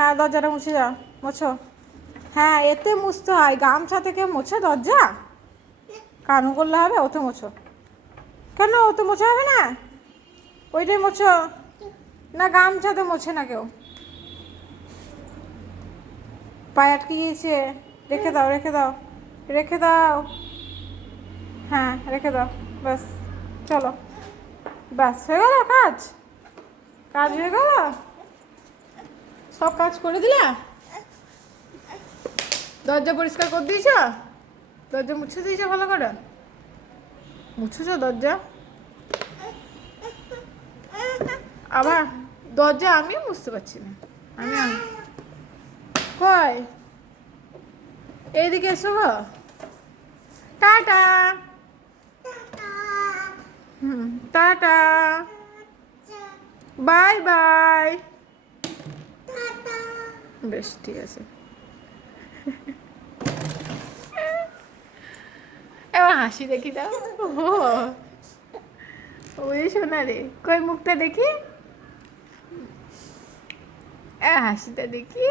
হ্যাঁ দরজাটা মুছে যাও, মোছো। হ্যাঁ এতে মুছতে হয়, গামছা থেকে মোছে দরজা? কানু করলে হবে? ওতে মোছো। কেন ওতে মোছা হবে না? ওইটাই মোছো। না গামছাতে মোছে না কেউ। পায়ে আটকে গিয়েছে। রেখে দাও, রেখে দাও, রেখে দাও। হ্যাঁ রেখে দাও। ব্যাস, চলো। ব্যাস হয়ে গেল কাজ। কাজ হয়ে গেল, সব কাজ করে দিলা। দরজা পরিষ্কার করে দিয়েছ? দরজা মুছে দিয়েছ ভালো করে? মুছেছ দরজা? আবার দরজা আমি বুঝতে পারছি না। আমি কই, এইদিকে এসো গো। টাটা। হুম, টাটা। Bye bye. বেশ ঠিক আছে। এবার হাসি দেখি দাও। ওই শোনা রে, কই মুখটা দেখি, হাসিটা দেখি।